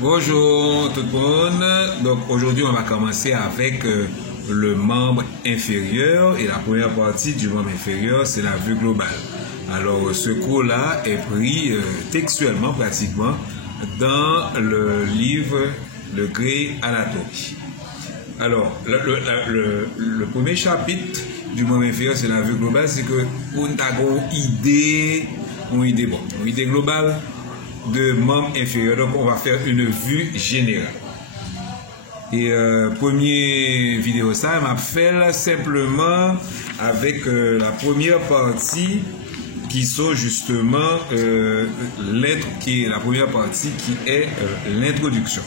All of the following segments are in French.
Bonjour tout le monde. Donc aujourd'hui on va commencer avec le membre inférieur et la première partie du membre inférieur c'est la vue globale. Alors ce cours-là est pris textuellement pratiquement dans le livre de Grey Anatomy. Alors le premier chapitre du membre inférieur c'est la vue globale, c'est que on a une idée globale de membre inférieur. Donc on va faire une vue générale. Et première vidéo ça m'a fait simplement avec la première partie qui sont justement qui est la première partie qui est l'introduction.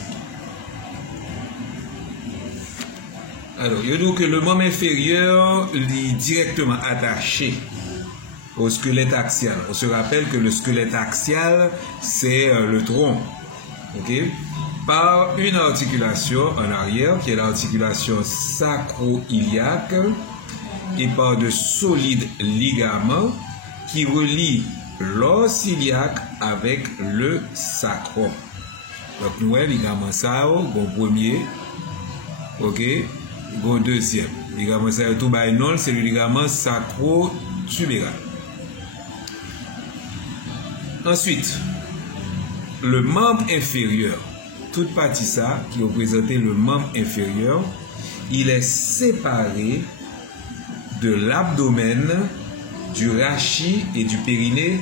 Alors, il dit que le membre inférieur est directement attaché au squelette axial. On se rappelle que le squelette axial, c'est le tronc, ok, par une articulation en arrière, qui est l'articulation sacro-iliaque, et par de solides ligaments qui relient l'os iliaque avec le sacrum. Donc, nous avons ligament ça, bon premier, ok, bon deuxième. Ligament ça, tout by non, c'est le ligament sacro-tuméral. Ensuite, le membre inférieur, toute partie ça qui représentait le membre inférieur, il est séparé de l'abdomen, du rachis et du périnée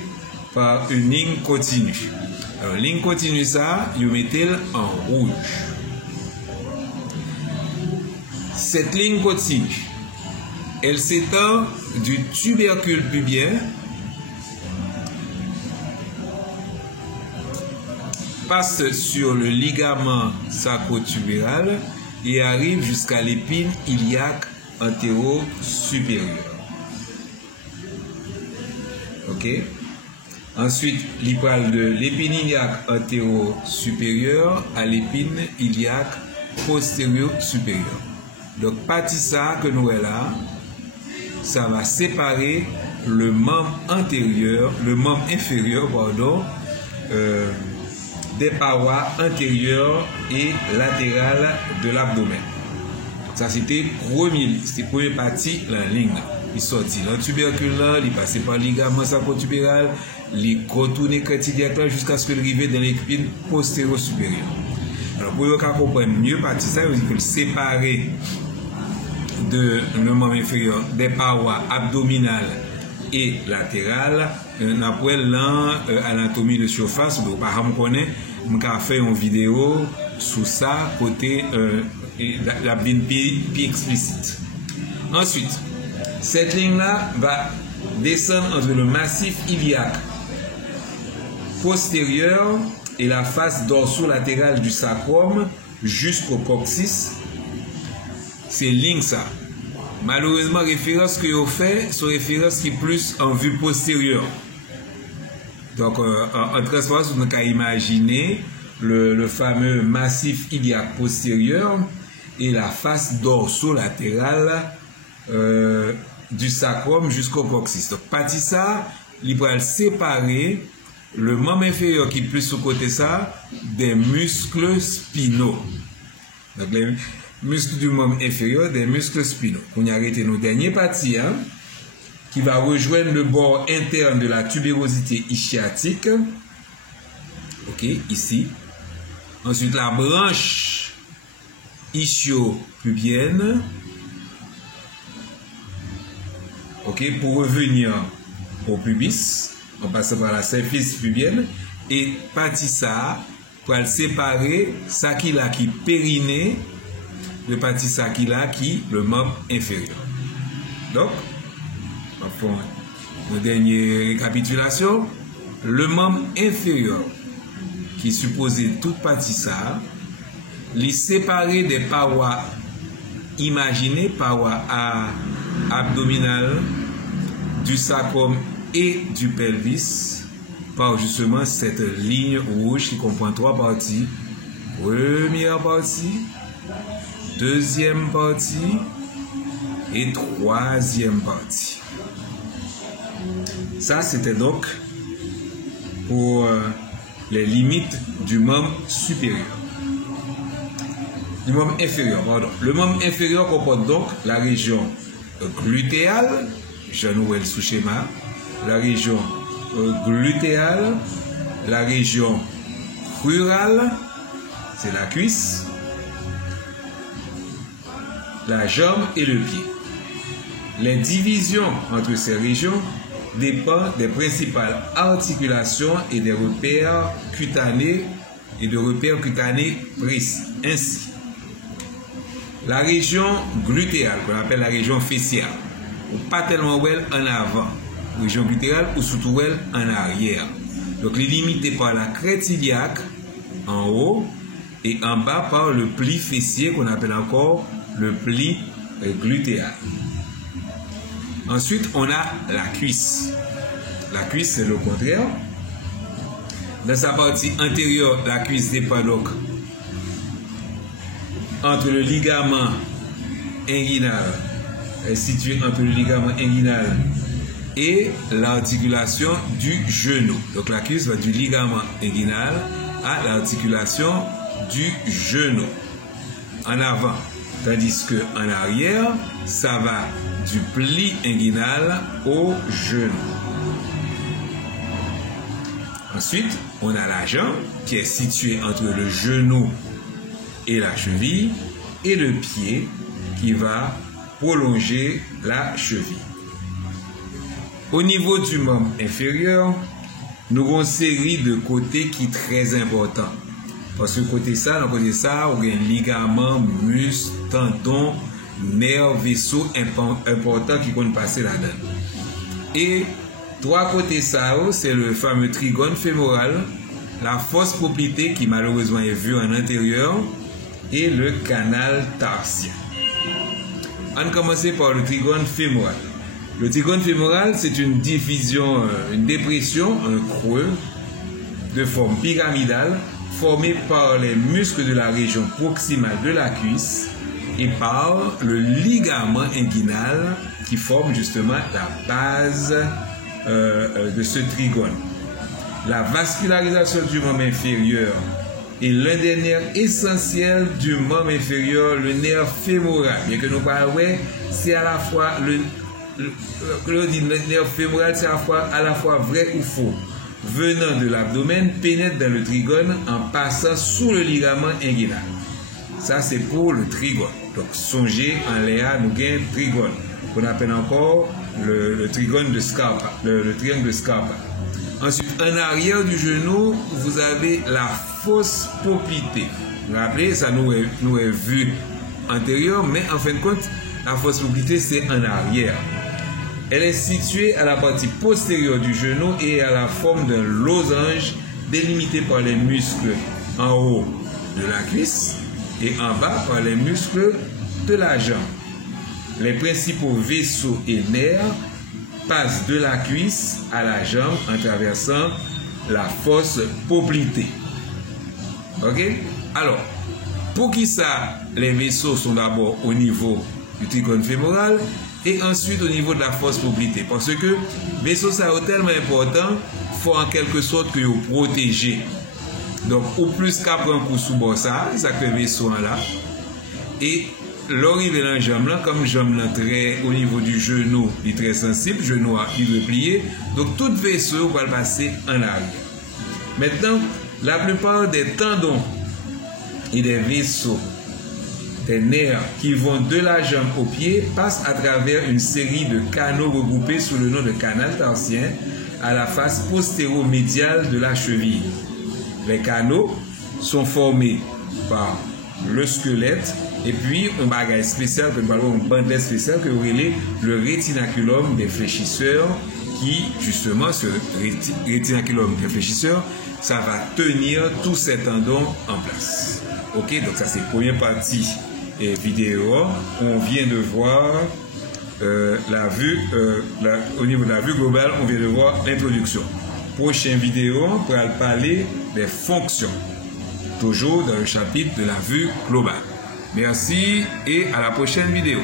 par une ligne continue. Alors, ligne continue ça, vous mettez en rouge. Cette ligne continue, elle s'étend du tubercule pubien passe sur le ligament sacro-tuméral et arrive jusqu'à l'épine iliaque antéro-supérieure. Ok? Ensuite, il parle de l'épine iliaque antéro-supérieure à l'épine iliaque postérieur-supérieure. Donc, partie ça que nous avons là, ça va séparer le membre antérieur, le membre inférieur, pardon, des parois antérieures et latérales de l'abdomen. Ça, c'était la première partie de la ligne. Il sortit dans le tubercule là, il passait par le ligament sacro-tuméral, il contournait crête jusqu'à ce qu'il arrive dans l'épine postéro-supérieure. Alors, pour qu'on comprenne mieux partie ça, il faut le séparer de le membre inférieur des parois abdominales et latérales. On appelle l'anatomie de surface. Donc, par exemple, on a fait une vidéo sur ça, côté l'abdomen plus explicite. Ensuite, cette ligne-là va descendre entre le massif iliaque postérieur et la face dorso-latérale du sacrum jusqu'au coccyx. C'est ligne ça. Malheureusement, référence que vous faites, sont références qui est plus en vue postérieure. Donc, en transparence, on a imaginé le fameux massif iliaque postérieur et la face dorso-latérale du sacrum jusqu'au coccyx. Donc, partie ça, il va séparer le membre inférieur qui est plus sur côté ça des muscles spinaux. Donc, les muscles du membre inférieur, des muscles spinaux. On a arrêté nos dernières parties, hein, qui va rejoindre le bord interne de la tubérosité ischiatique. Ok, ici. Ensuite, la branche ischio-pubienne. Ok, pour revenir au pubis, on passe par la symphyse pubienne. Et partie ça, pour le séparer, ça qui là qui périnée, de partie ça qui là qui le membre inférieur. Donc, une dernière récapitulation, le membre inférieur qui est supposé toute partie ça, les séparer des parois imaginées, parois abdominales du sacrum et du pelvis par justement cette ligne rouge qui comprend trois parties. Première partie, deuxième partie et troisième partie. Ça, c'était donc pour les limites du membre supérieur. du membre inférieur, pardon. Le membre inférieur comporte donc la région glutéale, je nous sous schéma, la région glutéale, la région crurale, c'est la cuisse, la jambe et le pied. Les divisions entre ces régions dépendent des principales articulations et des repères cutanés précis. Ainsi, la région glutéale, qu'on appelle la région fessiale, ou pas tellement well en avant, région glutéale ou surtout well en arrière. Donc, il est limité par la crête iliaque en haut et en bas par le pli fessier qu'on appelle encore le pli glutéal. Ensuite, on a la cuisse. La cuisse, c'est le contraire. Dans sa partie antérieure, la cuisse dépend donc entre le ligament inguinal, situé entre le ligament inguinal et l'articulation du genou. Donc la cuisse va du ligament inguinal à l'articulation du genou en avant, tandis que en arrière, ça va du pli inguinal au genou. Ensuite, on a la jambe qui est située entre le genou et la cheville et le pied qui va prolonger la cheville. Au niveau du membre inférieur, nous avons une série de côtés qui sont très importants. Parce que côté ça, on a un ligament, muscle, tendon, nerf, vaisseau important qui vont passer là-dedans. Et trois côtés ça, c'est le fameux trigone fémoral, la fosse poplitée qui malheureusement est vue en intérieur et le canal tarsien. On va commencer par le trigone fémoral. Le trigone fémoral, c'est une division, une dépression, un creux de forme pyramidale formé par les muscles de la région proximale de la cuisse et par le ligament inguinal qui forme justement la base de ce trigone. La vascularisation du membre inférieur est l'un des nerfs essentiels du membre inférieur, le nerf fémoral. Bien que nous parlons, c'est à la fois le nerf fémoral, c'est à la fois vrai ou faux. Venant de l'abdomen, pénètre dans le trigone en passant sous le ligament inguinal. Ça, c'est pour le trigone. Donc, songez en Léa, nous gagnons trigone, qu'on appelle encore le trigone de Scarpa, le triangle de Scarpa. Ensuite, en arrière du genou, vous avez la fosse poplitée. Vous vous rappelez, ça nous est vu antérieur, mais en fin de compte, la fosse poplitée, c'est en arrière. Elle est située à la partie postérieure du genou et à la forme d'un losange délimité par les muscles en haut de la cuisse et en bas par les muscles de la jambe. Les principaux vaisseaux et nerfs passent de la cuisse à la jambe en traversant la fosse poplitée. Ok? Alors, pour qui ça, les vaisseaux sont d'abord au niveau du trigone fémoral et ensuite au niveau de la fosse poplitée. Parce que vaisseau ça est tellement important, il faut en quelque sorte que vous protégez. Donc, au plus qu'après un coup sous bord ça fait vaisseau là. Et l'arrivée dans la jambe là, comme jambe là très au niveau du genou, il est très sensible, genou il est plié. Donc, tout vaisseau va le passer en arrière. Maintenant, la plupart des tendons et des vaisseaux, des nerfs qui vont de la jambe au pied passent à travers une série de canaux regroupés sous le nom de canal tarsien à la face postéro-médiale de la cheville. Les canaux sont formés par le squelette et puis un bagage spécial, un bandelet spécial que vous appelez le rétinaculum des fléchisseurs qui, justement, ce rétinaculum des fléchisseurs, ça va tenir tous ces tendons en place. Ok, donc ça c'est la première partie vidéo. On vient de voir la vue, au niveau de la vue globale, on vient de voir l'introduction. Prochaine vidéo, on pourra parler des fonctions, toujours dans le chapitre de la vue globale. Merci et à la prochaine vidéo.